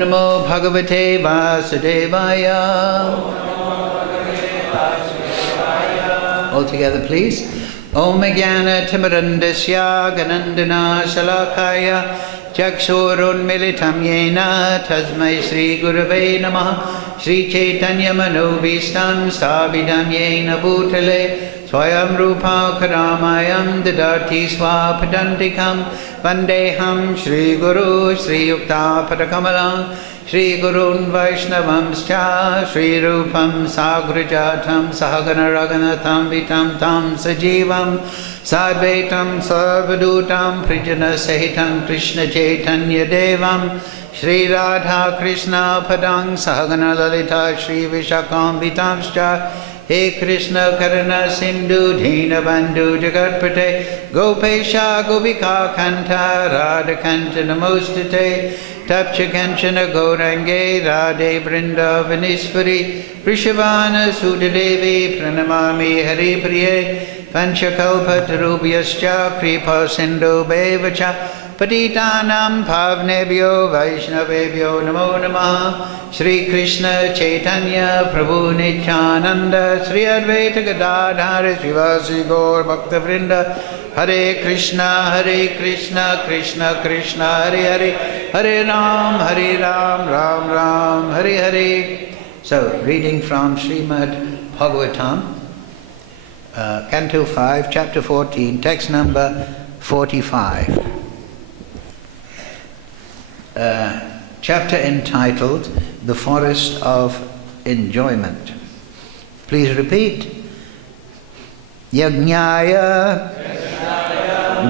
Namo Bhagavate Vasudevaya. All together, please. Om Jnana Timirandasya Ganandana Shalakaya Chakshurun Militam Yena Tasmai Sri Gurave Namaha Sri Chaitanya Manobhistam Stabidam Yena Bhutale Swayam Rupa Karamayam Dadati Swapadantikam Vandeham Shri Guru Sri Yukta Padakamalam Shri Gurun Vaishnavamscha Shri Rupam Sagrajatam Sahagana Raganatam Vitam Tam Sajivam Sadvaitam Sarvadutam Prijana Sahitam Krishna Chaitanya Devam Shri Radha Krishna Padang Sahagana Lalita Shri Vishakam Vitamscha He Krishna Karana Sindhu Dina Bandhu Jagatpate Gopesha Gopika Kanta Radha Kanta Namostate Tapcha Kanchana Gaurange Radhe Vrindavanishwari Prishavana Sudadevi Pranamami Hari Priye Panchakalpa Tarubhyascha Kripa Sindhu Bevacha Patitanam Pavnebhyo Vaishnavebhyo Namo Namaha Shri Krishna Chaitanya Prabhu Nityananda Shri Advaita Gadadhara Srivasi Gaur Bhakta Vrinda Hare Krishna Krishna Krishna Hare Hare Hare Ram Ram Ram Hare Hare. So, reading from Srimad Bhagavatam, Canto 5, Chapter 14, text number 45. Chapter entitled The Forest of Enjoyment. Please repeat. Yajnaya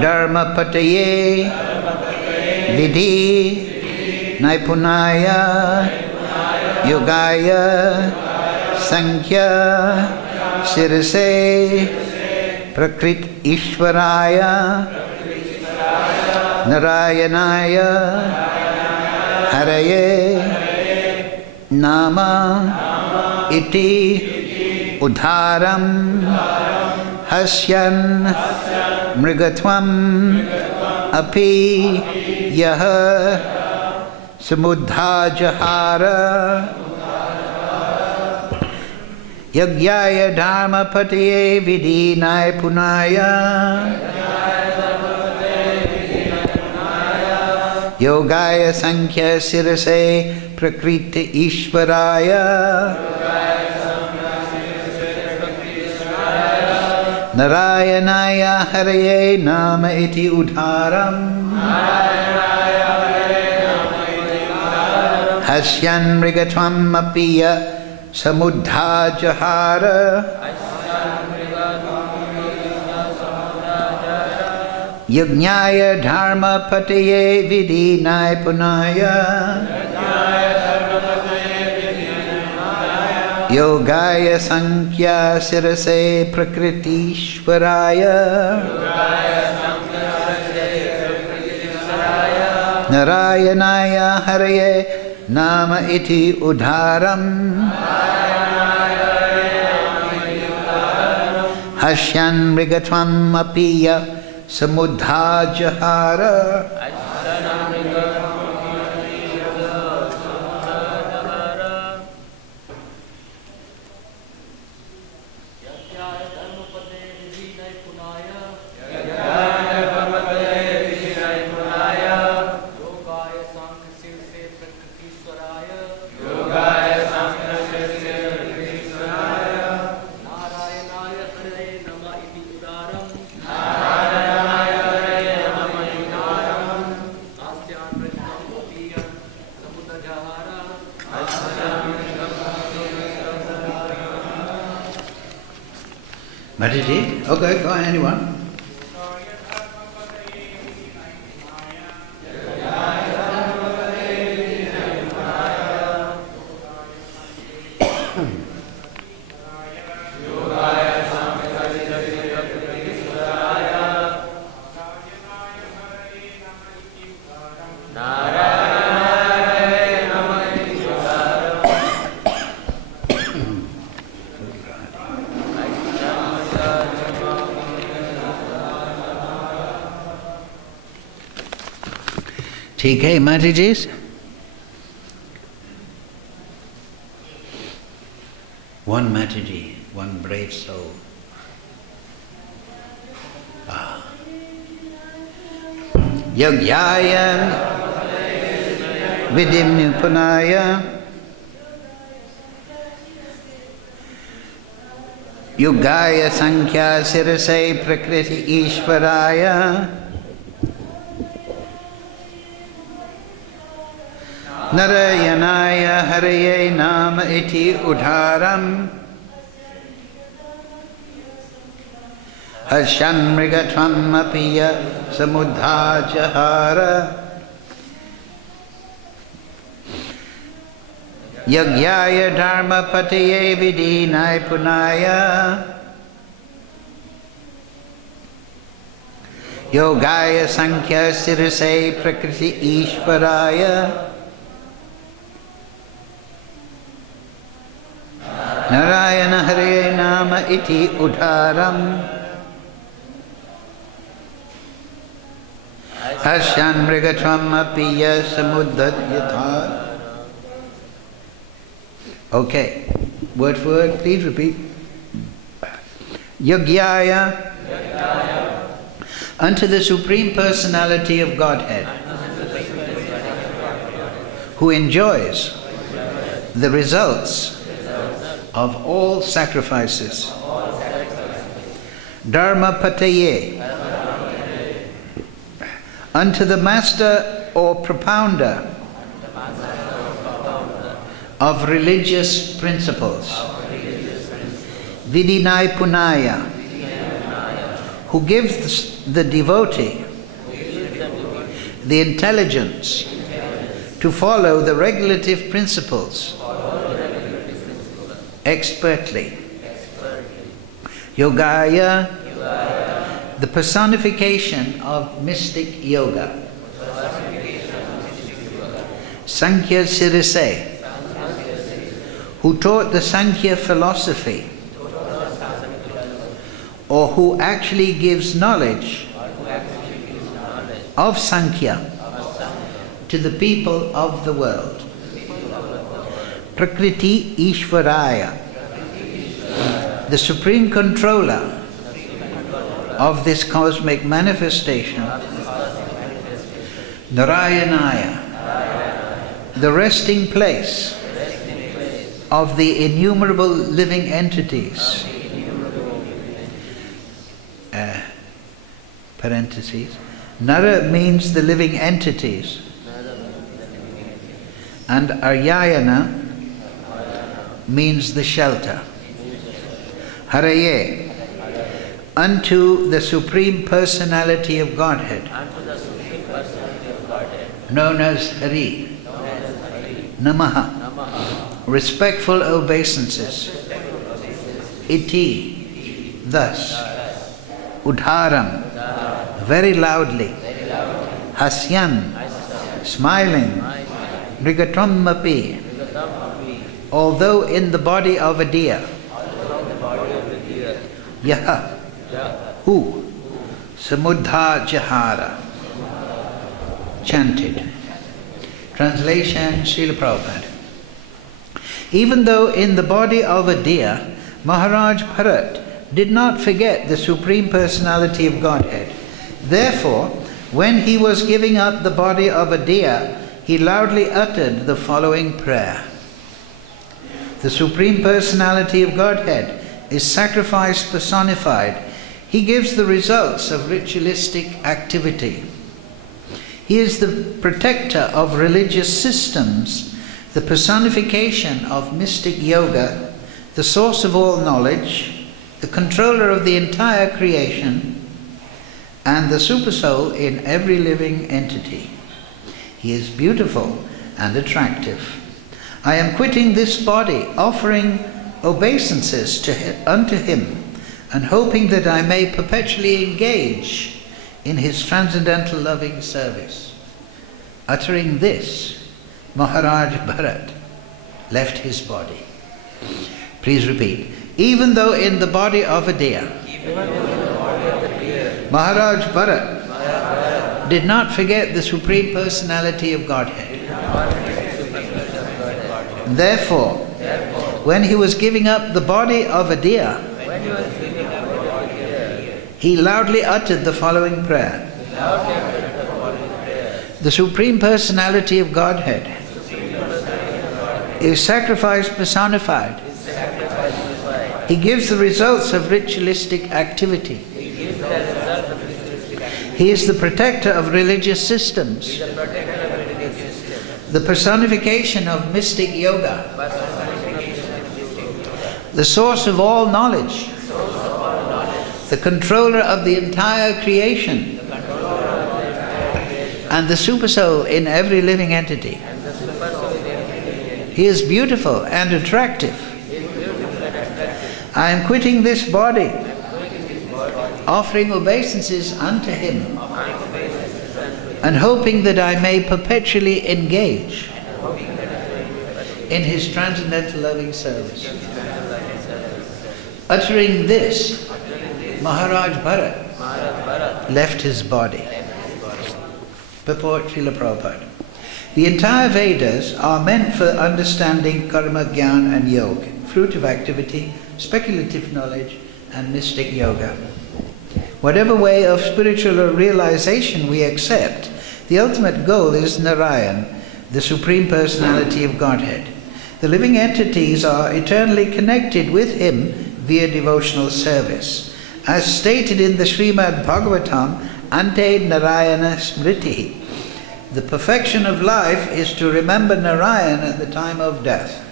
Dharmapataye Vidhi Naipunaya Yogaya Sankhya Sirase Prakrit Ishvaraya Narayanaya Haraye Nama Iti Udharam Hasyan Mrigatvam Api Yaha Samudhajahara Yagyaya Dharmapataye Vidhi Naipunaya Yogaya Sankhya Sirase Prakriti Ishvaraya Narayanaya Haraye Nama Iti Udharam Hasyan Mrigatvam Apiya Samudhajahara Yajnaya Dharma Pataye Vidhi Naipunaya Yogaya Sankhya Sirase Prakriti Ishvaraya Narayanaya Haraye Nama Iti Udharam Hasyan Mrigatvam Apiya Samudhajahara. Mataji? Okay, go on, anyone. ठीक है माता जी. One Mataji, one brave soul. Yogyaya Vidim Nipunaya Yugaya Sankhya Sirase Prakriti Ishvaraya Narayanaya Haraye Nama Iti Udharam Hashan Mrigatvam Apiya Samudha Jahara Yagyaya Dharma Patiye Vidinai Punaya Yogaya Sankhya Sirase Prakriti Ishvaraya Narayana Hare Nama Iti Udharam Hasyan Mrigatvam Apiya Samudhadyatha. Okay, word for word, please repeat. Yogyaya, unto the Supreme Personality of Godhead, who enjoys the results of all sacrifices. Dharma Pataye, unto the master or propounder of religious principles. Vidinai Punaya, who gives the devotee the intelligence to follow the regulative principles expertly. Yogaya, the personification of mystic yoga. Sankhya Sirase, who taught the Sankhya philosophy, or who actually gives knowledge of Sankhya to the people of the world. Prakriti Ishvaraya, the supreme controller of this cosmic manifestation. Narayanaya, the resting place of the innumerable living entities. Parentheses. Nara means the living entities. And Aryayana means the shelter. Haraye, unto the Supreme Personality of Godhead, known as Hari. Namaha, respectful obeisances. Iti, thus. Udharam, very loudly. Hasyan, smiling. Mrigatvam api, although in the body of a deer. Yaha, who? Samudha Jahara, chanted. Translation, Srila Prabhupada. Even though in the body of a deer, Maharaj Bharat did not forget the Supreme Personality of Godhead. Therefore, when he was giving up the body of a deer, he loudly uttered the following prayer. The Supreme Personality of Godhead is sacrifice personified. He gives the results of ritualistic activity. He is the protector of religious systems, the personification of mystic yoga, the source of all knowledge, the controller of the entire creation, and the supersoul in every living entity. He is beautiful and attractive. I am quitting this body, offering obeisances unto him, and hoping that I may perpetually engage in his transcendental loving service. Uttering this, Maharaj Bharat left his body. Please repeat. Even though in the body of a deer, Maharaj Bharat did not forget the Supreme Personality of Godhead. Therefore, when he was giving up the body of a deer, he loudly uttered the following prayer. The Supreme Personality of Godhead is sacrifice personified. He gives the results of ritualistic activity. He is the protector of religious systems, the personification of mystic yoga, the source of all knowledge, the controller of the entire creation, and the supersoul in every living entity. He is beautiful and attractive. I am quitting this body, offering obeisances unto him, and hoping that I may perpetually engage in his transcendental loving service. Uttering this, Maharaj Bharat left his body. Purport Srila Prabhupada. The entire Vedas are meant for understanding karma, jnana and yoga, fruit of activity, speculative knowledge and mystic yoga. Whatever way of spiritual realization we accept, the ultimate goal is Narayan, the Supreme Personality of Godhead. The living entities are eternally connected with him via devotional service. As stated in the Srimad Bhagavatam, Ante Narayana Smriti, the perfection of life is to remember Narayan at the time of death.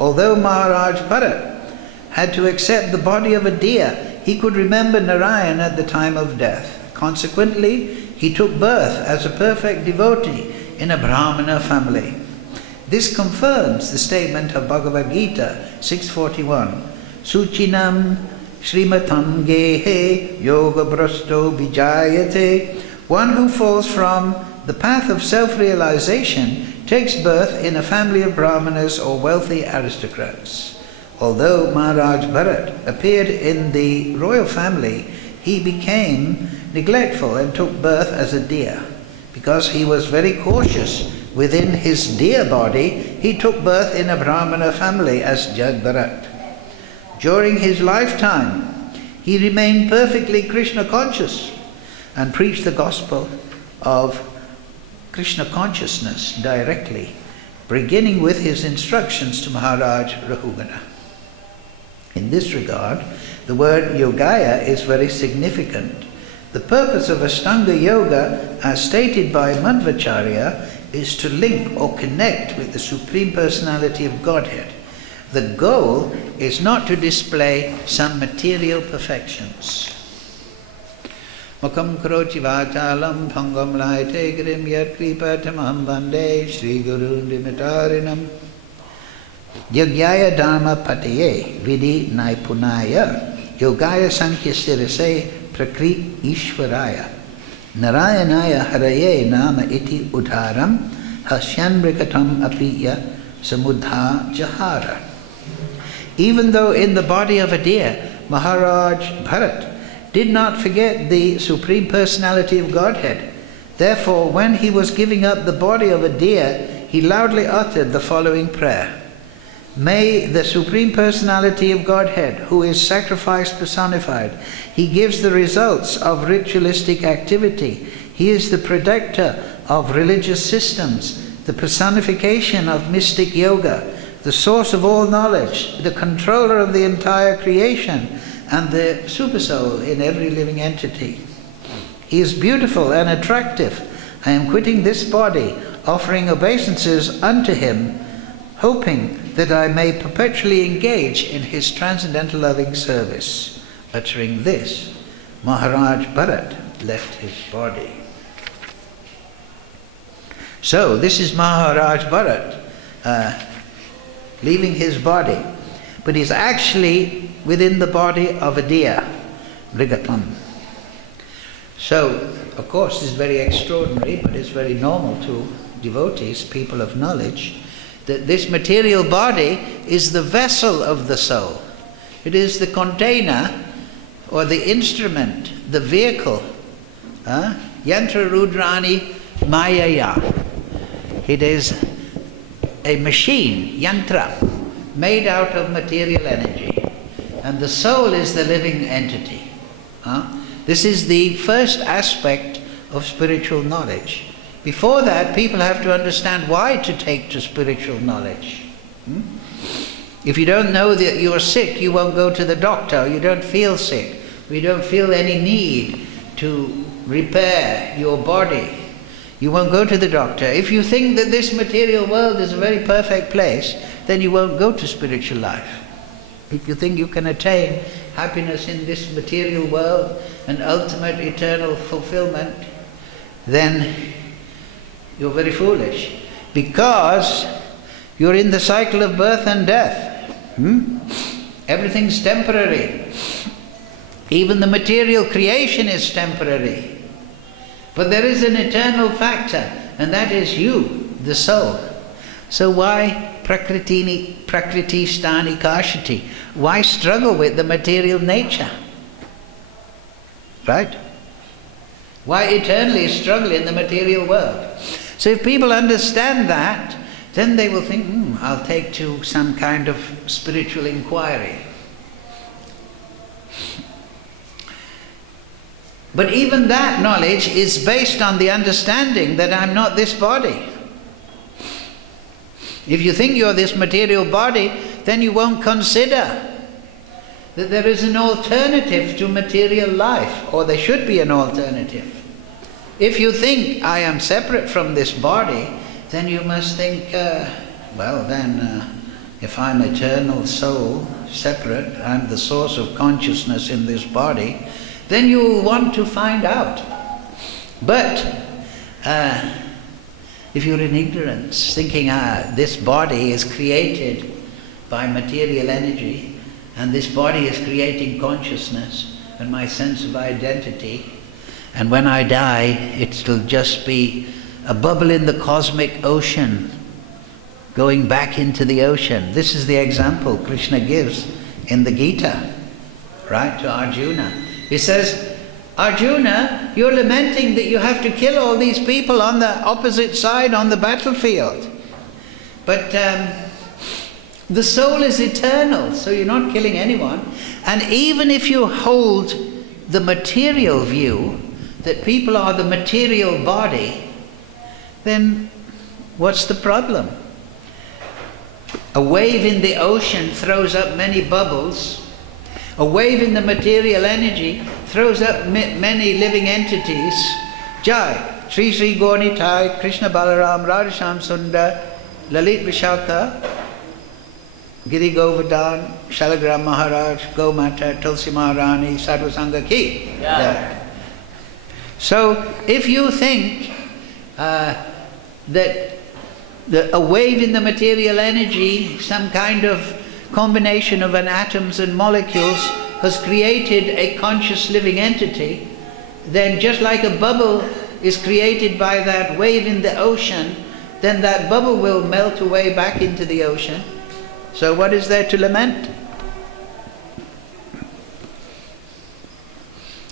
Although Maharaj Bharat had to accept the body of a deer, he could remember Narayan at the time of death. Consequently, he took birth as a perfect devotee in a Brahmana family. This confirms the statement of Bhagavad Gita 641, Suchinam Srimatam Gehe Yoga Brasto Vijayate. One who falls from the path of self-realization takes birth in a family of Brahmanas or wealthy aristocrats. Although Maharaj Bharat appeared in the royal family, he became neglectful and took birth as a deer. Because he was very cautious within his deer body, he took birth in a Brahmana family as Jad Bharat. During his lifetime, he remained perfectly Krishna conscious and preached the gospel of Krishna consciousness directly, beginning with his instructions to Maharaj Rahugana. In this regard, the word Yogaya is very significant. The purpose of Ashtanga Yoga, as stated by Madhvacharya, is to link or connect with the Supreme Personality of Godhead. The goal is not to display some material perfections. Makam karochi vachalam bhangam laite grim yat kripatamam vande Shri Guru Dimitarinam Yogyaya Dharma Patiye Vidi Naipunaya Yogaya Sankhya Sirise Prakrit Ishvaraya Narayanaya Haraye Nama Iti Udharam Hasyan Brikatam Apiya Samudha Jahara. Even though in the body of a deer, Maharaj Bharat did not forget the Supreme Personality of Godhead. Therefore, when he was giving up the body of a deer, he loudly uttered the following prayer. May the Supreme Personality of Godhead, who is sacrifice personified, he gives the results of ritualistic activity. He is the protector of religious systems, the personification of mystic yoga, the source of all knowledge, the controller of the entire creation, and the supersoul in every living entity. He is beautiful and attractive. I am quitting this body, offering obeisances unto him, hoping that I may perpetually engage in his transcendental loving service. Uttering this, Maharaj Bharat left his body. So this is Maharaj Bharat leaving his body, but he's actually within the body of a deer, Mrigatam. So, of course, this is very extraordinary, but it's very normal to devotees, people of knowledge, that this material body is the vessel of the soul. It is the container or the instrument, the vehicle. Yantra Rudrani Mayaya. It is a machine, yantra, made out of material energy, and the soul is the living entity. This is the first aspect of spiritual knowledge. Before that, people have to understand why to take to spiritual knowledge. If you don't know that you're sick, you won't go to the doctor. You don't feel sick. You don't feel any need to repair your body. You won't go to the doctor. If you think that this material world is a very perfect place, then you won't go to spiritual life. If you think you can attain happiness in this material world and ultimate eternal fulfillment, then you're very foolish, because you're in the cycle of birth and death. Everything's temporary. Even the material creation is temporary. But there is an eternal factor, and that is you, the soul. So why prakriti stani kashati? Why struggle with the material nature? Right? Why eternally struggle in the material world? So if people understand that, then they will think, I'll take to some kind of spiritual inquiry. But even that knowledge is based on the understanding that I'm not this body. If you think you're this material body, then you won't consider that there is an alternative to material life, or there should be an alternative. If you think I am separate from this body, then you must think, if I'm eternal soul, separate, I'm the source of consciousness in this body, then you will want to find out. But if you're in ignorance, thinking, this body is created by material energy, and this body is creating consciousness and my sense of identity, and when I die, it'll just be a bubble in the cosmic ocean, going back into the ocean. This is the example Krishna gives in the Gita, right, to Arjuna. He says, Arjuna, you're lamenting that you have to kill all these people on the opposite side on the battlefield. But the soul is eternal, so you're not killing anyone. And even if you hold the material view, that people are the material body, then what's the problem? A wave in the ocean throws up many bubbles. A wave in the material energy throws up many living entities. Jai, Sri Sri Gaurnitai, Krishna Balaram, Radhasham Sundar, Lalit Vishaka, Giri Govardhan, Shalagram Maharaj, Gomata, Tulsi Maharani, Sadhu Sangha Ki. Yeah. So if you think that a wave in the material energy, some kind of combination of an atoms and molecules, has created a conscious living entity, then just like a bubble is created by that wave in the ocean, then that bubble will melt away back into the ocean. So what is there to lament?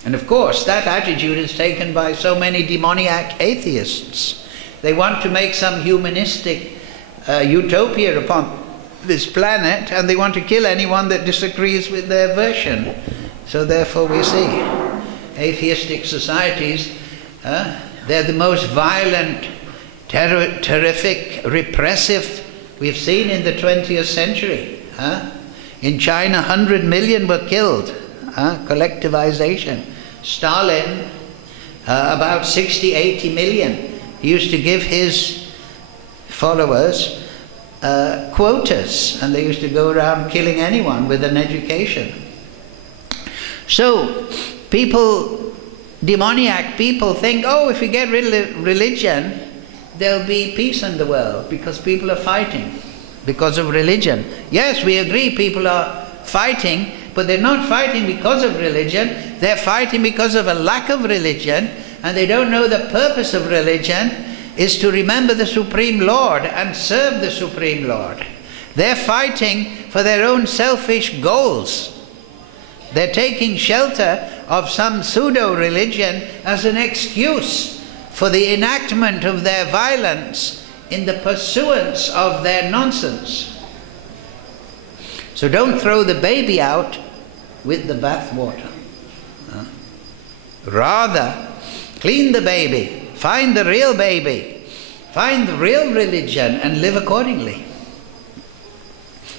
And of course, that attitude is taken by so many demoniac atheists. They want to make some humanistic utopia upon this planet, and they want to kill anyone that disagrees with their version. So therefore we see atheistic societies, they're the most violent, terrific, repressive we've seen in the 20th century. In China, 100 million were killed, collectivization. Stalin, about 60, 80 million. He used to give his followers quotas, and they used to go around killing anyone with an education. So people, demoniac people, think, oh, if we get rid of religion, there'll be peace in the world, because people are fighting because of religion. Yes, we agree people are fighting, but they're not fighting because of religion. They're fighting because of a lack of religion, and they don't know the purpose of religion is to remember the Supreme Lord and serve the Supreme Lord. They're fighting for their own selfish goals. They're taking shelter of some pseudo-religion as an excuse for the enactment of their violence in the pursuance of their nonsense. So don't throw the baby out with the bath water. Rather, clean the baby, find the real baby, find the real religion and live accordingly.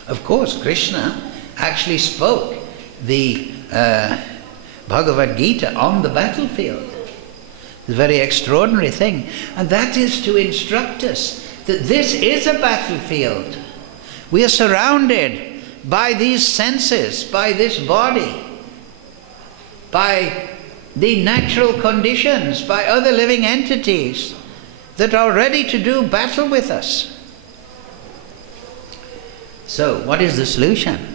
Of course, Krishna actually spoke the Bhagavad Gita on the battlefield. It's a very extraordinary thing. And that is to instruct us that this is a battlefield. We are surrounded by these senses, by this body, by the natural conditions, by other living entities that are ready to do battle with us. So, what is the solution?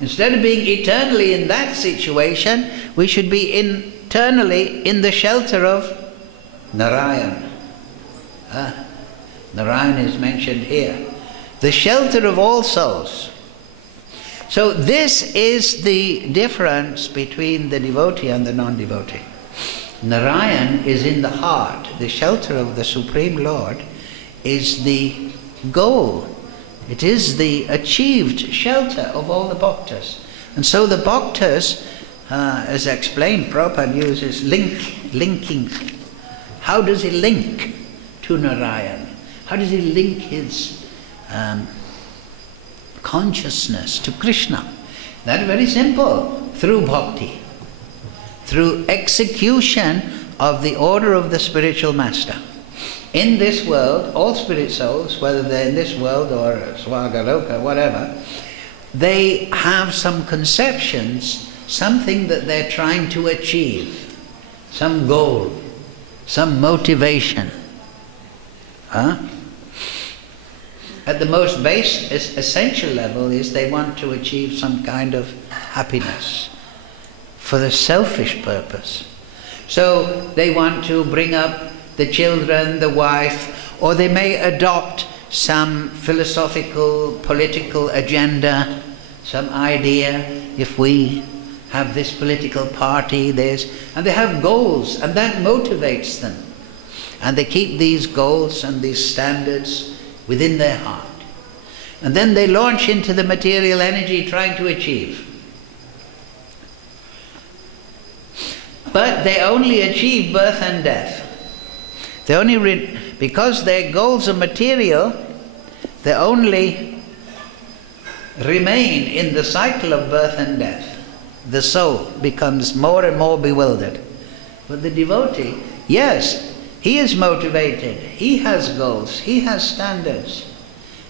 Instead of being eternally in that situation, we should be internally in the shelter of Narayan. Narayan is mentioned here. The shelter of all souls. So this is the difference between the devotee and the non-devotee. Narayan is in the heart. The shelter of the Supreme Lord is the goal. It is the achieved shelter of all the bhaktas. And so the bhaktas, as explained, Prabhupada uses linking. How does he link to Narayan? How does he link his consciousness to Krishna? That's very simple. Through bhakti. Through execution of the order of the spiritual master. In this world, all spirit souls, whether they're in this world or Swagaloka, whatever, they have some conceptions, something that they're trying to achieve, some goal, some motivation. At the most base, essential level is they want to achieve some kind of happiness for the selfish purpose. So they want to bring up the children, the wife, or they may adopt some philosophical, political agenda, some idea. If we have this political party, this, and they have goals, and that motivates them. And they keep these goals and these standards within their heart. And then they launch into the material energy trying to achieve. But they only achieve birth and death. They only, because their goals are material, they only remain in the cycle of birth and death. The soul becomes more and more bewildered. But the devotee, yes, he is motivated, he has goals, he has standards.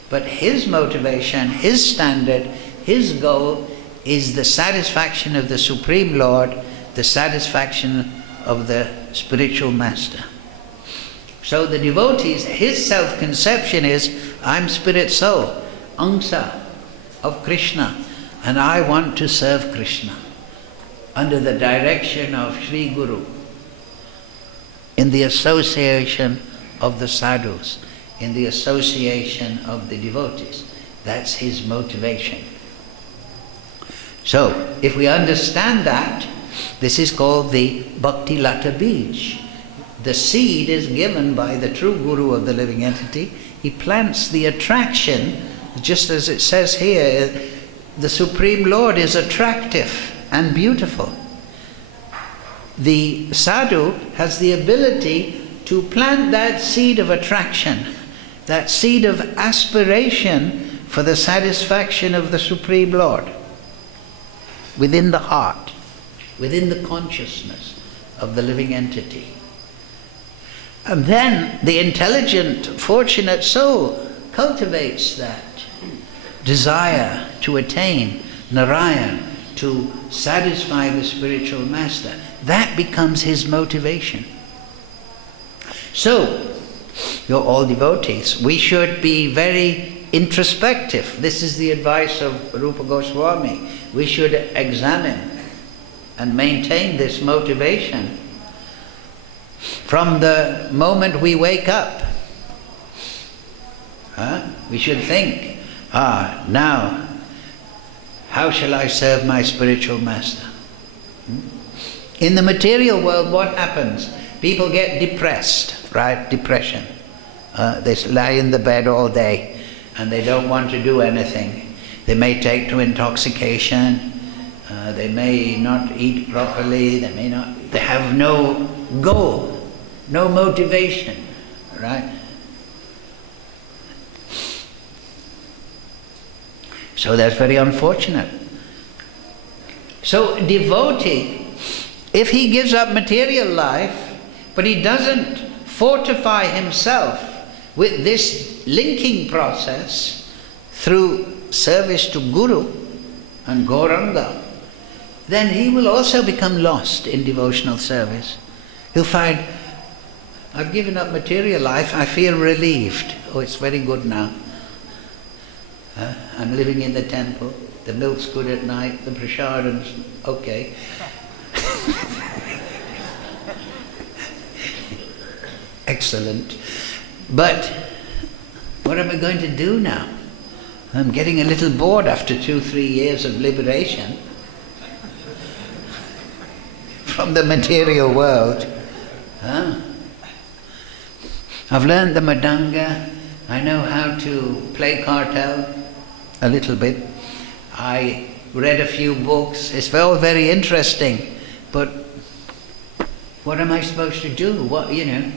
But his motivation, his standard, his goal is the satisfaction of the Supreme Lord, the satisfaction of the spiritual master. So the devotees, his self-conception is, I'm spirit soul, Angsa of Krishna, and I want to serve Krishna under the direction of Sri Guru, in the association of the sadhus, in the association of the devotees. That's his motivation. So, if we understand that, this is called the Bhakti Lata Bij. The seed is given by the true Guru of the living entity. He plants the attraction, just as it says here, the Supreme Lord is attractive and beautiful. The sadhu has the ability to plant that seed of attraction, that seed of aspiration for the satisfaction of the Supreme Lord within the heart, within the consciousness of the living entity. And then the intelligent, fortunate soul cultivates that desire to attain Narayan, to satisfy the spiritual master. That becomes his motivation. So, you're all devotees. We should be very introspective. This is the advice of Rupa Goswami. We should examine and maintain this motivation from the moment we wake up. We should think, now, how shall I serve my spiritual master? In the material world, what happens? People get depressed, right? Depression. They lie in the bed all day and they don't want to do anything. They may take to intoxication. They may not eat properly. They have no goal, no motivation, right? So that's very unfortunate. So devotee, if he gives up material life, but he doesn't fortify himself with this linking process through service to Guru and Gauranga, then he will also become lost in devotional service. He'll find, I've given up material life, I feel relieved. Oh, it's very good now. I'm living in the temple, the milk's good at night, the prasadam's okay. Excellent. But what am I going to do now? I'm getting a little bored after 2-3 years of liberation from the material world. I've learned the Madanga. I know how to play cartel a little bit. I read a few books. It's all very interesting, but what am I supposed to do? What, you know?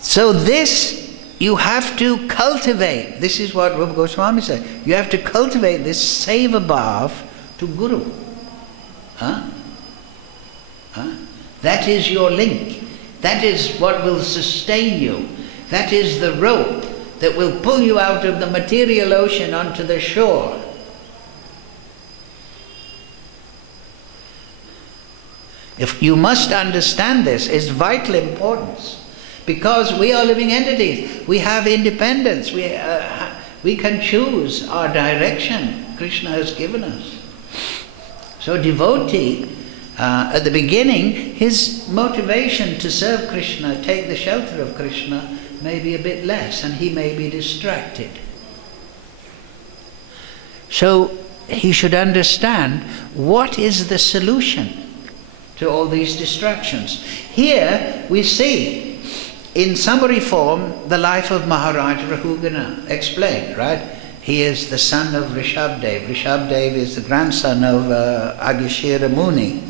So this you have to cultivate. This is what Rupa Goswami said. You have to cultivate this seva bhav to Guru. That is your link. That is what will sustain you. That is the rope that will pull you out of the material ocean onto the shore. If you must understand this, it's vital importance. Because we are living entities. We have independence. We can choose our direction Krishna has given us. So devotee, at the beginning, his motivation to serve Krishna, take the shelter of Krishna, may be a bit less, and he may be distracted. So he should understand what is the solution to all these distractions. Here we see, in summary form, the life of Maharaj Rahugana explained, right? He is the son of Rishabdev. Rishabdev is the grandson of Agishira Muni.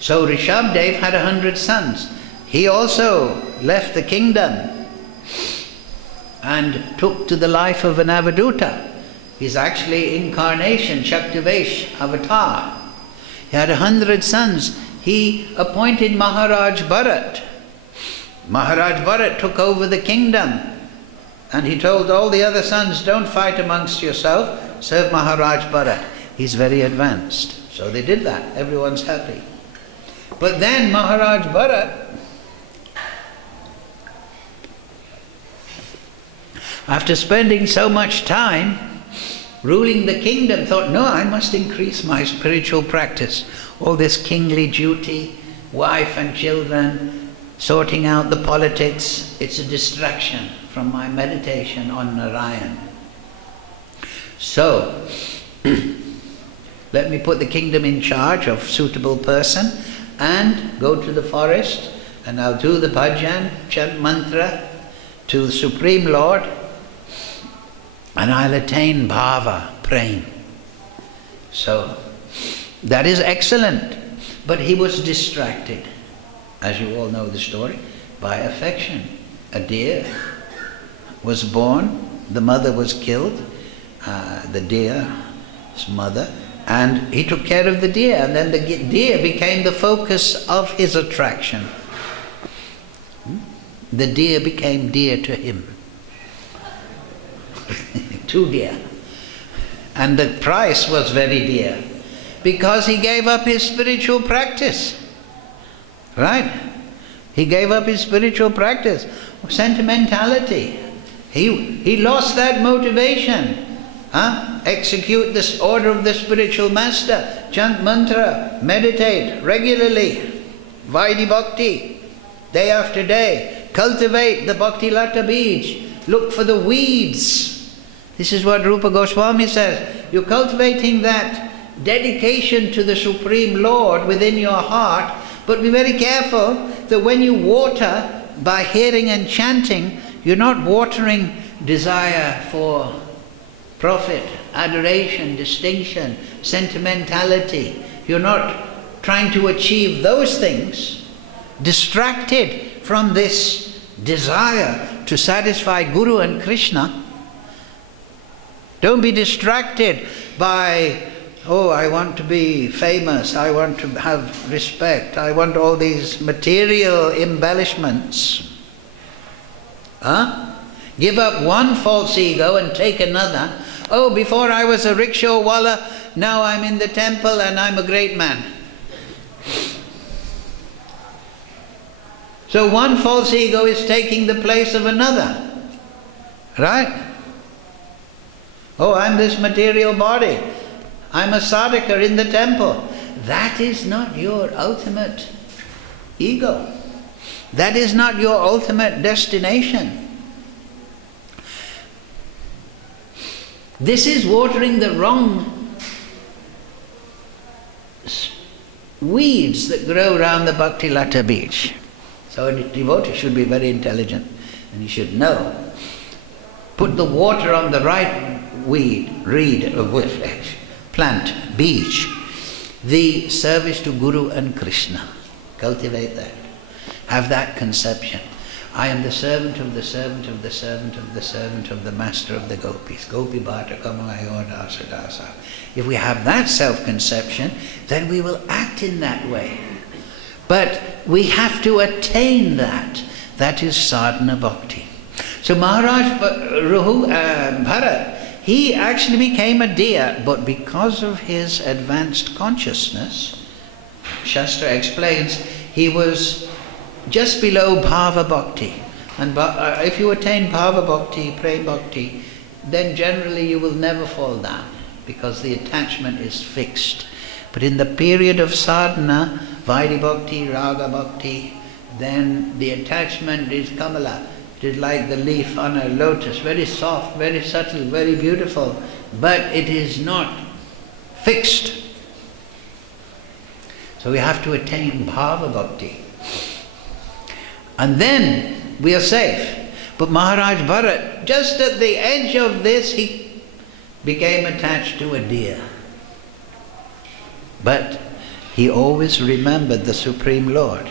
So Rishabdev had 100 sons. He also left the kingdom and took to the life of an Avaduta. He's actually incarnation, Shaktivesh, avatar. He had 100 sons. He appointed Maharaj Bharat. Maharaj Bharat took over the kingdom, and he told all the other sons, don't fight amongst yourself, serve Maharaj Bharat. He's very advanced. So they did that. Everyone's happy. But then Maharaj Bharat, after spending so much time ruling the kingdom, thought, no, I must increase my spiritual practice. All this kingly duty, wife and children, sorting out the politics, it's a distraction from my meditation on Narayan. So, let me put the kingdom in charge of suitable person and go to the forest, and I'll do the bhajan, chant mantra to the Supreme Lord, and I'll attain bhava, prema. So, that is excellent. But he was distracted, as you all know the story, by affection. A deer was born, the mother was killed, the deer's mother, and he took care of the deer, and then the deer became the focus of his attraction. The deer became dear to him. 2 deer. And the price was very dear, because he gave up his spiritual practice. Right? He gave up his spiritual practice. Sentimentality. He lost that motivation. Execute this order of the spiritual master. Chant mantra. Meditate regularly. Vaidhi bhakti. Day after day. Cultivate the bhakti lata bij. Look for the weeds. This is what Rupa Goswami says. You're cultivating that dedication to the Supreme Lord within your heart, but be very careful that when you water by hearing and chanting, you're not watering desire for profit, adoration, distinction, sentimentality. You're not trying to achieve those things, distracted from this desire to satisfy Guru and Krishna. Don't be distracted by, oh, I want to be famous, I want to have respect, I want all these material embellishments. Give up one false ego and take another. Oh, before I was a rickshaw walla, now I'm in the temple and I'm a great man. So one false ego is taking the place of another. Right? Oh, I'm this material body. I'm a sadhaka in the temple. That is not your ultimate ego. That is not your ultimate destination. This is watering the wrong weeds that grow around the Bhakti Lata beach. So a devotee should be very intelligent and he should know. Put the water on the right plant, beach. The service to Guru and Krishna. Cultivate that. Have that conception. I am the servant of the servant of the servant of the servant of the master of the gopis. Gopi bhata kamalayo dasa dasa. If we have that self-conception, then we will act in that way. But we have to attain that. That is sadhana bhakti. So Maharaj Bharat, he actually became a deer, but because of his advanced consciousness, Shastra explains, he was just below bhava bhakti. And if you attain bhava bhakti, prema bhakti, then generally you will never fall down, because the attachment is fixed. But in the period of sadhana, vaidhi bhakti, raga bhakti, then the attachment is kamala. It is like the leaf on a lotus, very soft, very subtle, very beautiful, but it is not fixed. So we have to attain bhava bhakti. And then we are safe. But Maharaj Bharat, just at the edge of this, he became attached to a deer. But he always remembered the Supreme Lord.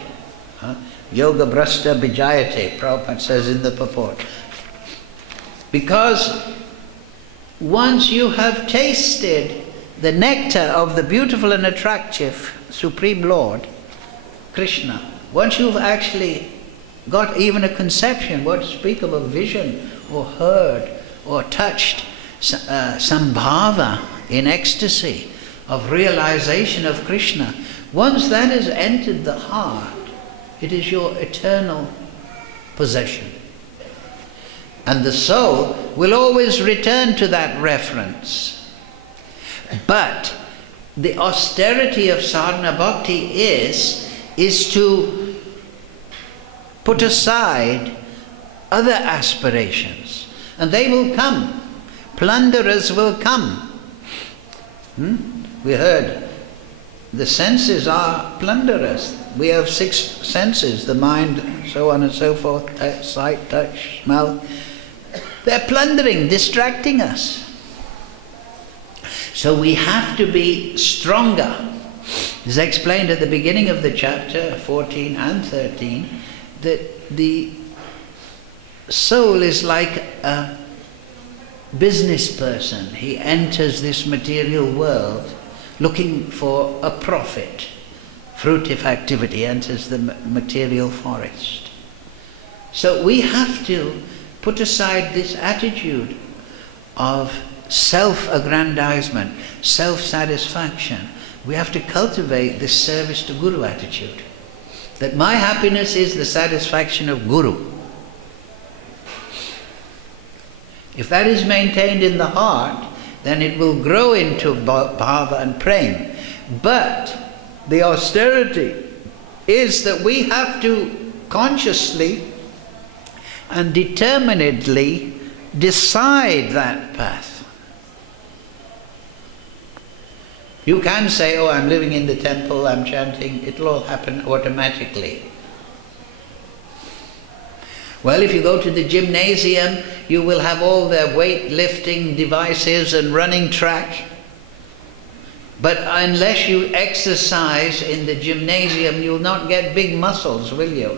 Yoga Brasta Vijayate, Prabhupada says in the purport. Because once you have tasted the nectar of the beautiful and attractive Supreme Lord, Krishna, once you've actually got even a conception, what to speak of a vision, or heard, or touched some bhava in ecstasy of realization of Krishna, once that has entered the heart, it is your eternal possession. And the soul will always return to that reference. But the austerity of sadhana bhakti is to put aside other aspirations. And they will come. Plunderers will come. We heard the senses are plunderers. We have 6 senses, the mind, so on and so forth, sight, touch, smell. They're plundering, distracting us. So we have to be stronger. It's explained at the beginning of the chapter 14 and 13 that the soul is like a business person. He enters this material world looking for a profit. Fruitive activity enters the material forest. So we have to put aside this attitude of self-aggrandizement, self-satisfaction. We have to cultivate this service to Guru attitude. That my happiness is the satisfaction of Guru. If that is maintained in the heart, then it will grow into bhava and prema. But the austerity is that we have to consciously and determinedly decide that path. You can say, oh, I'm living in the temple, I'm chanting, it'll all happen automatically. Well, if you go to the gymnasium, you will have all the weightlifting devices and running track. But unless you exercise in the gymnasium, you'll not get big muscles, will you?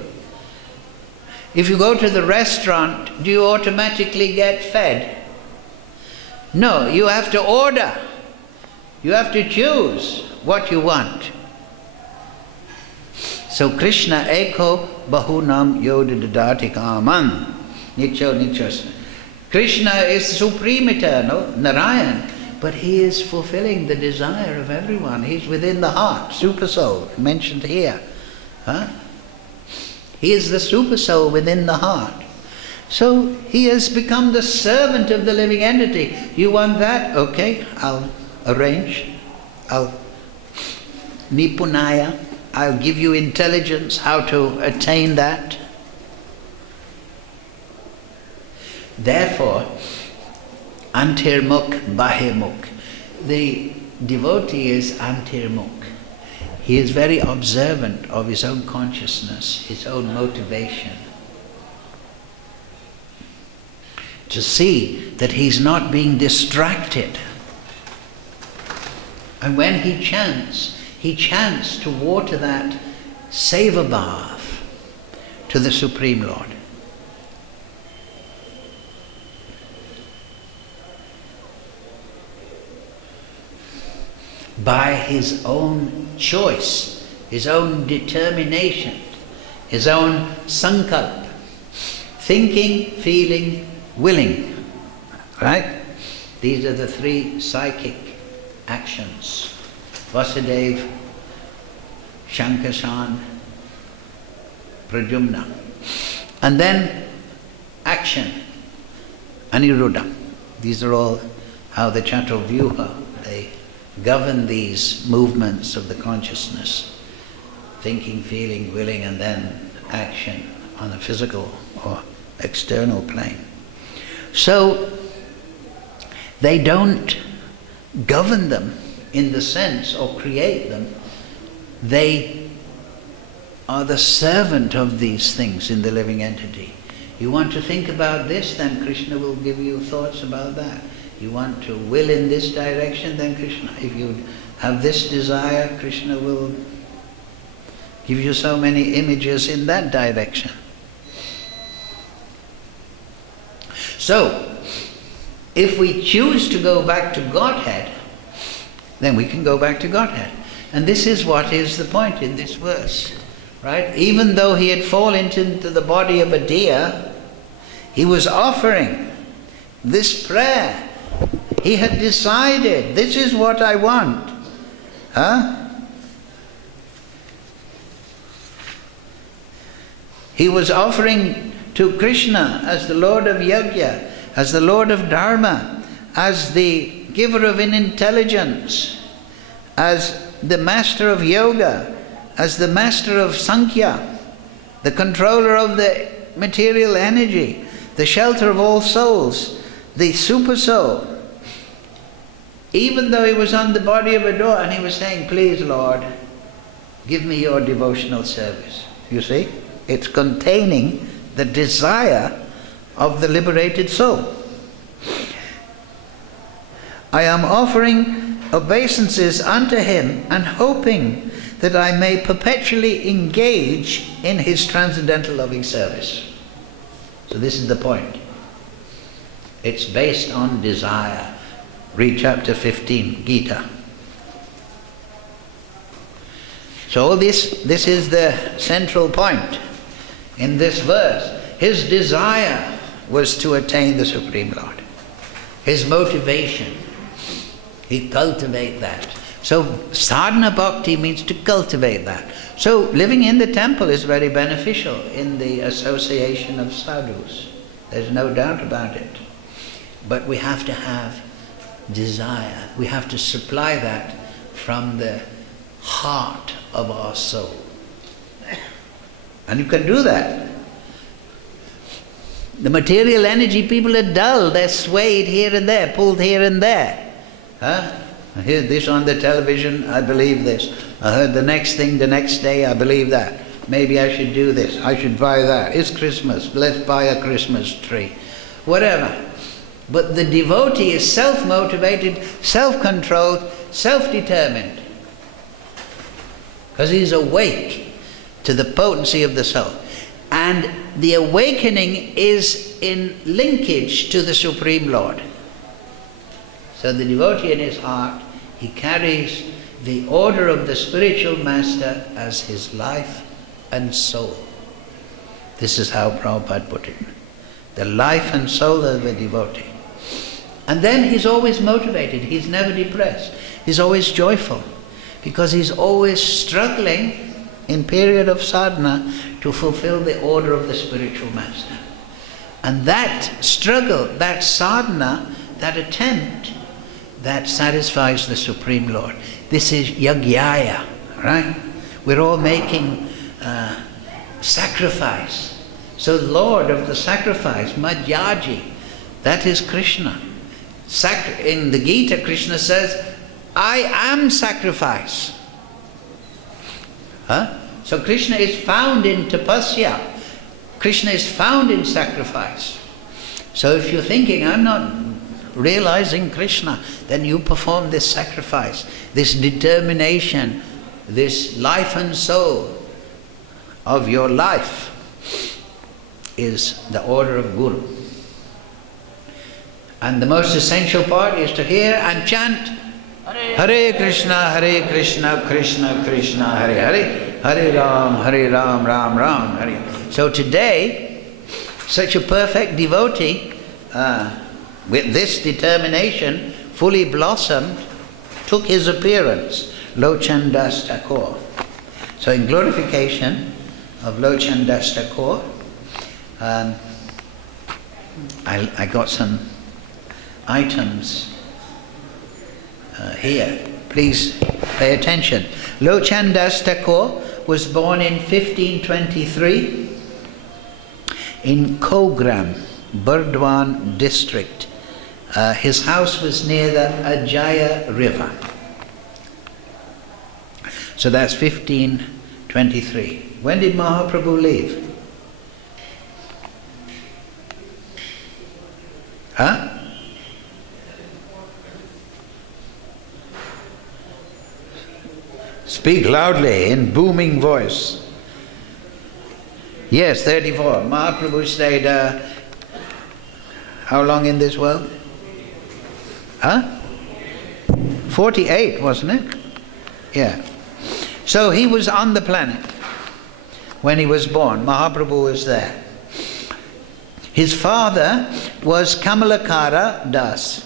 If you go to the restaurant, do you automatically get fed? No, you have to order. You have to choose what you want. So Krishna eko bahunam yodidadati kaman. Nicho. Krishna is supreme eternal, Narayan, but he is fulfilling the desire of everyone. He's within the heart, super soul, mentioned here. He is the super soul within the heart. So he has become the servant of the living entity. You want that? Okay, I'll arrange. I'll nipunaya. I'll give you intelligence how to attain that. Therefore, antirmukh bahimukh. The devotee is antirmukh. He is very observant of his own consciousness, his own motivation. To see that he's not being distracted. And when he chants to water that seva bhav to the Supreme Lord. By his own choice, his own determination, his own sankalp, thinking, feeling, willing, right? These are the three psychic actions. Vasudev, Shankarsan, Pradyumna. And then action, Aniruddha. These are all how the Chaturvyuha, they govern these movements of the consciousness. Thinking, feeling, willing, and then action on a physical or external plane. So they don't govern them in the sense or create them. They are the servant of these things in the living entity. You want to think about this, then Krishna will give you thoughts about that. You want to will in this direction, then Krishna, if you have this desire, Krishna will give you so many images in that direction. So, if we choose to go back to Godhead, then we can go back to Godhead. And this is what is the point in this verse, right? Even though he had fallen into the body of a deer, he was offering this prayer. He had decided, this is what I want. He was offering to Krishna as the Lord of Yajna, as the Lord of Dharma, as the giver of intelligence, as the master of yoga, as the master of Sankhya, the controller of the material energy, the shelter of all souls, the super soul. Even though he was on the body of a door and he was saying, please Lord, give me your devotional service. You see, it's containing the desire of the liberated soul. I am offering obeisances unto him and hoping that I may perpetually engage in his transcendental loving service. So this is the point. It's based on desire. Read chapter 15, Gita. So this is the central point in this verse. His desire was to attain the Supreme Lord. His motivation, he cultivated that. So sadhana bhakti means to cultivate that. So living in the temple is very beneficial in the association of sadhus. There's no doubt about it. But we have to have desire. We have to supply that from the heart of our soul. And you can do that. The material energy people are dull. They're swayed here and there, pulled here and there. I heard this on the television, I believe this. I heard the next thing the next day, I believe that. maybe I should do this, I should buy that, it's Christmas, let's buy a Christmas tree, whatever. But the devotee is self-motivated, self-controlled, self-determined, because he's awake to the potency of the soul. And the awakening is in linkage to the Supreme Lord. So the devotee in his heart, he carries the order of the spiritual master as his life and soul. This is how Prabhupada put it. The life and soul of the devotee. And then he's always motivated, he's never depressed, he's always joyful, because he's always struggling in period of sadhana to fulfill the order of the spiritual master. And that struggle, that sadhana, that attempt, that satisfies the Supreme Lord. This is yajnaya, right? We're all making sacrifice. So the Lord of the sacrifice, Madhyaji, that is Krishna. In the Gita, Krishna says, I am sacrifice. So Krishna is found in tapasya. Krishna is found in sacrifice. So if you're thinking, I'm not realizing Krishna, then you perform this sacrifice, this determination, this life and soul of your life is the order of Guru. And the most essential part is to hear and chant Hare Krishna, Krishna Krishna, Hare Hare, Hare Ram, Ram Ram, Hare. So today, such a perfect devotee with this determination fully blossomed took his appearance, Lochan Das Thakur. So in glorification of Lochan Das Thakur, I got some items here. Please pay attention. Lochan Das Thakur was born in 1523 in Kogram, Vrindavan district. His house was near the Ajaya river. So that's 1523. When did Mahaprabhu leave? Huh? Speak loudly in booming voice. Yes, 34. Mahaprabhu stayed how long in this world? Huh? 48, wasn't it? Yeah. So he was on the planet when he was born. Mahaprabhu was there. His father was Kamalakara Das,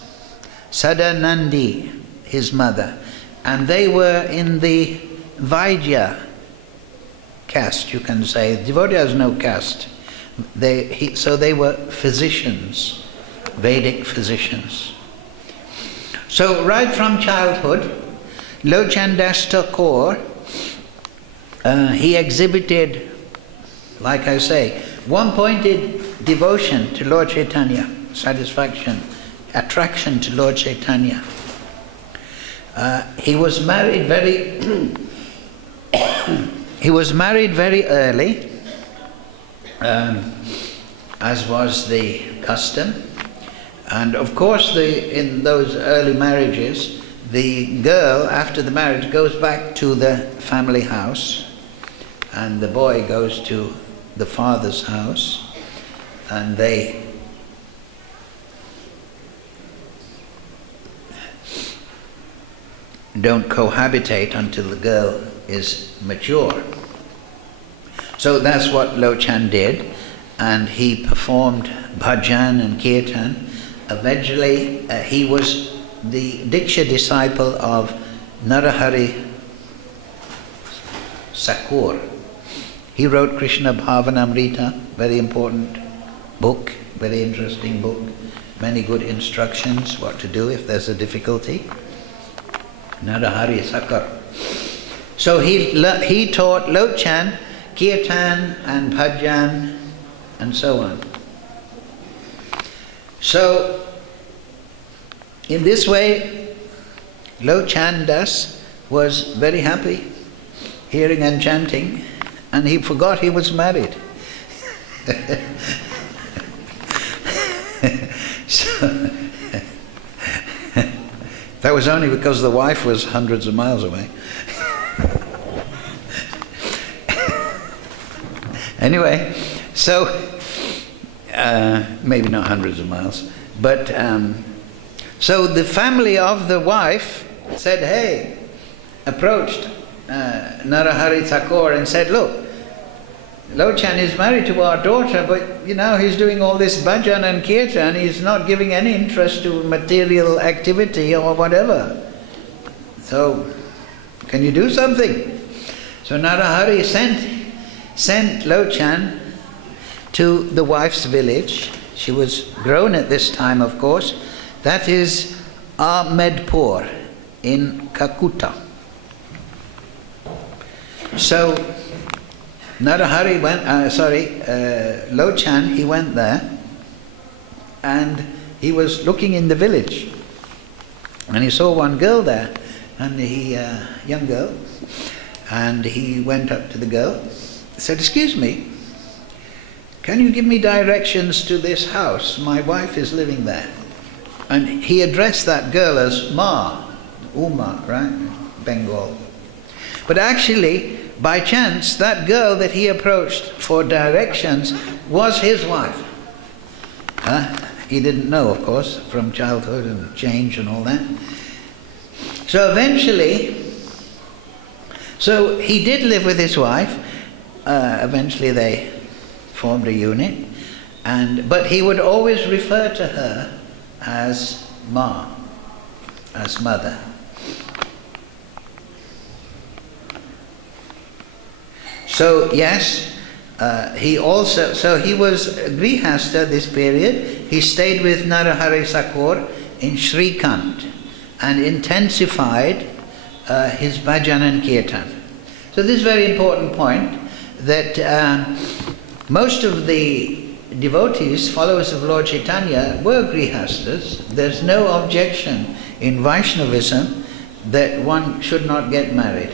Sadanandi, his mother. And they were in the Vaidya caste, you can say. Devotee has no caste. So they were physicians, Vedic physicians. So right from childhood, Lochan Das Thakur, he exhibited, like I say, one-pointed devotion to Lord Chaitanya, satisfaction, attraction to Lord Chaitanya. He was married very early, as was the custom. And of course, in those early marriages, the girl, after the marriage, goes back to the family house, and the boy goes to the father's house, and they don't cohabitate until the girl is mature. So that's what Lochan did, and he performed bhajan and kirtan. Eventually, he was the Diksha disciple of Narahari Sakur. He wrote Krishna Bhavanamrita, very important book, very interesting book, many good instructions what to do if there's a difficulty. Narahari Sakur. So he taught Lochan, Kirtan and Bhajan and so on. So in this way, Lochan Das was very happy hearing and chanting and he forgot he was married. So, that was only because the wife was hundreds of miles away. Anyway, so maybe not hundreds of miles, but so the family of the wife said, hey, approached Narahari Thakur and said, look, Lochan is married to our daughter, but you know, he's doing all this bhajan and kirtan, he's not giving any interest to material activity or whatever. So, can you do something? So Narahari sent Lochan to the wife's village. She was grown at this time, of course. That is Ahmedpur in Calcutta. So Narahari went, Lochan, he went there, and he was looking in the village, and he saw one girl there, and young girl, and he went up to the girl, said, excuse me, can you give me directions to this house? My wife is living there. And he addressed that girl as Ma, Uma, right? Bengal. But actually, by chance, that girl that he approached for directions was his wife. He didn't know, of course, from childhood and change and all that. So eventually, so he did live with his wife. Eventually they formed a unit, but he would always refer to her as Ma, as mother. So yes, he was Grihastha this period. He stayed with Narahari Thakur in Srikant and intensified his bhajan and kirtan. So this is a very important point, that most of the devotees, followers of Lord Chaitanya, were Grihasthas. There's no objection in Vaishnavism that one should not get married.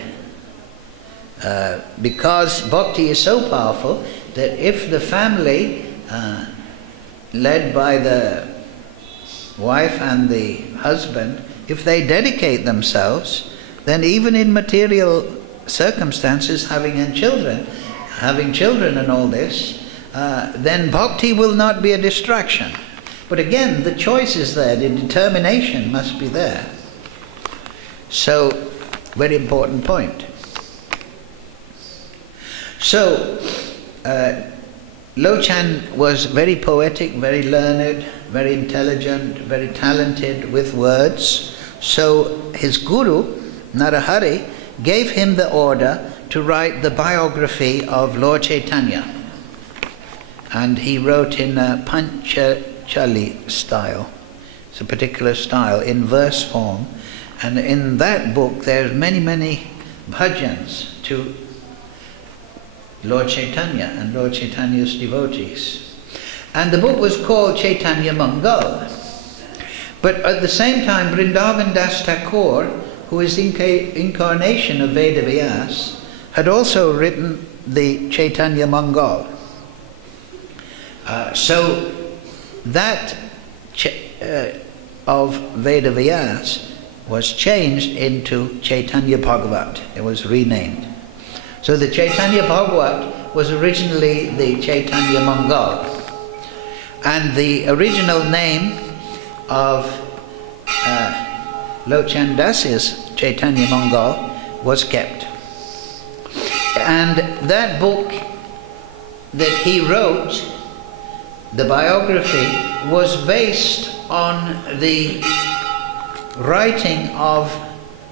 Because bhakti is so powerful that if the family, led by the wife and the husband, if they dedicate themselves, then even in material circumstances, having children and all this, then bhakti will not be a distraction. But again, the choice is there, the determination must be there. So, very important point. So, Lochan was very poetic, very learned, very intelligent, very talented with words. So his guru, Narahari, gave him the order to write the biography of Lord Chaitanya. And he wrote in a Panchachali style. It's a particular style, in verse form. And in that book there are many, many bhajans to Lord Chaitanya and Lord Chaitanya's devotees. And the book was called Chaitanya Mangal. But at the same time, Vrindavan Das Thakur, who is incarnation of Veda Vyas, had also written the Chaitanya Mangal. So that of Veda Vyas was changed into Chaitanya Bhagavat. It was renamed. So the Chaitanya Bhagavat was originally the Chaitanya Mangal. And the original name of Lochan Das's Chaitanya Mangal was kept. And that book that he wrote, the biography, was based on the writing of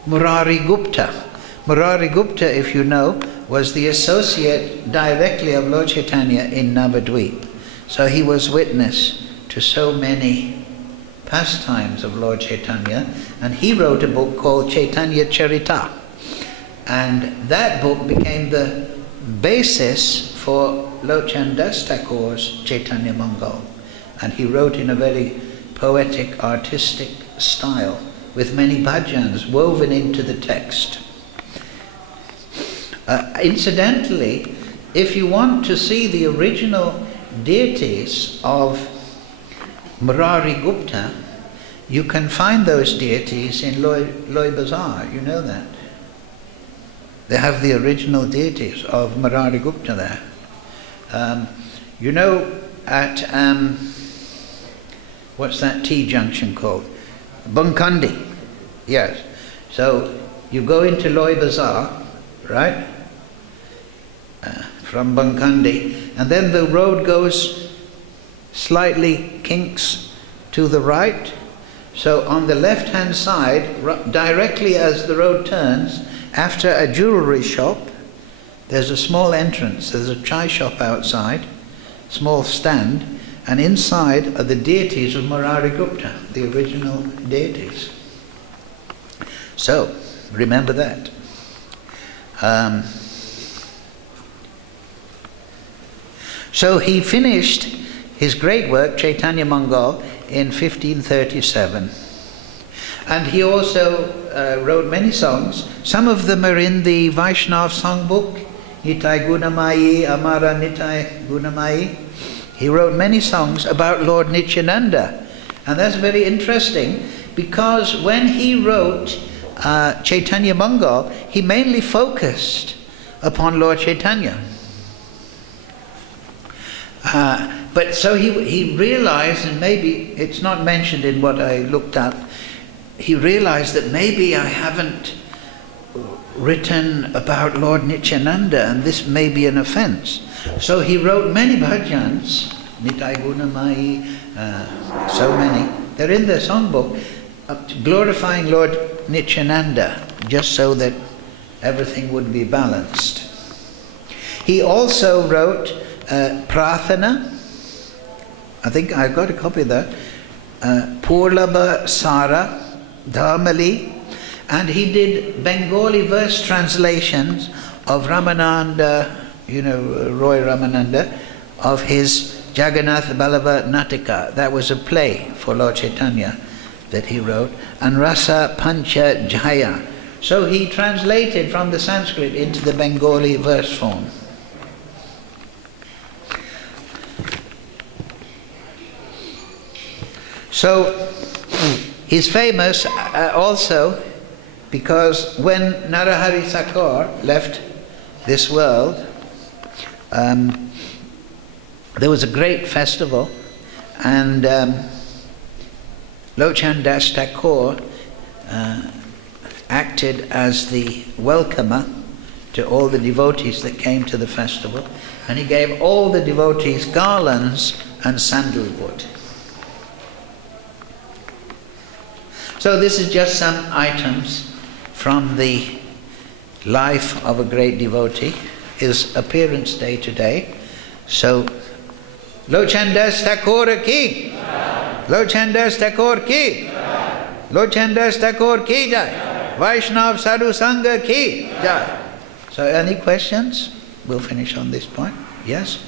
Murari Gupta. Murari Gupta, if you know, was the associate directly of Lord Chaitanya in Navadvip. So he was witness to so many pastimes of Lord Chaitanya, and he wrote a book called Chaitanya Charita. And that book became the basis for Lochan Das Thakur's Chaitanya Mangal. And he wrote in a very poetic, artistic style, with many bhajans woven into the text. Incidentally, if you want to see the original deities of Murari Gupta, you can find those deities in Loy Bazaar, you know that. They have the original deities of Murari Gupta there. You know, at, what's that T-junction called? Bunkandi, yes. So, you go into Loy Bazaar, right? From Bunkandi, and then the road goes slightly kinks to the right. So on the left-hand side, directly as the road turns, after a jewelry shop, there's a small entrance. There's a chai shop outside, small stand, and inside are the deities of Murari Gupta, the original deities. So, remember that. So he finished his great work, Chaitanya Mangal, in 1537. And he also wrote many songs. Some of them are in the Vaishnav songbook, Nitai Gunamayi, Amara Nitai Gunamayi. He wrote many songs about Lord Nityananda. And that's very interesting, because when he wrote Chaitanya Mangal, he mainly focused upon Lord Chaitanya. But so he realized, and maybe it's not mentioned in what I looked up, he realized that maybe I haven't written about Lord Nityananda, and this may be an offense. So he wrote many bhajans, Nitai Gunamayi, so many. They're in the songbook, glorifying Lord Nityananda, just so that everything would be balanced. He also wrote Prathana, I think I've got a copy of that, Purlabha Sara, Dharmali, and he did Bengali verse translations of Ramananda, you know, Roy Ramananda, of his Jagannath Ballabha Natika. That was a play for Lord Chaitanya that he wrote, and Rasa Pancha Jaya. So he translated from the Sanskrit into the Bengali verse form. So he's famous also because when Narahari Thakur left this world, there was a great festival, and Lochan Das Thakur acted as the welcomer to all the devotees that came to the festival, and he gave all the devotees garlands and sandalwood. So this is just some items from the life of a great devotee, his appearance day today. So, Lochan Das Thakur ki, Lochan Das Thakur ki, Lochan Das Thakur ki jai, Vaishnav Sadhu Sangha ki jai. So any questions? We'll finish on this point. Yes?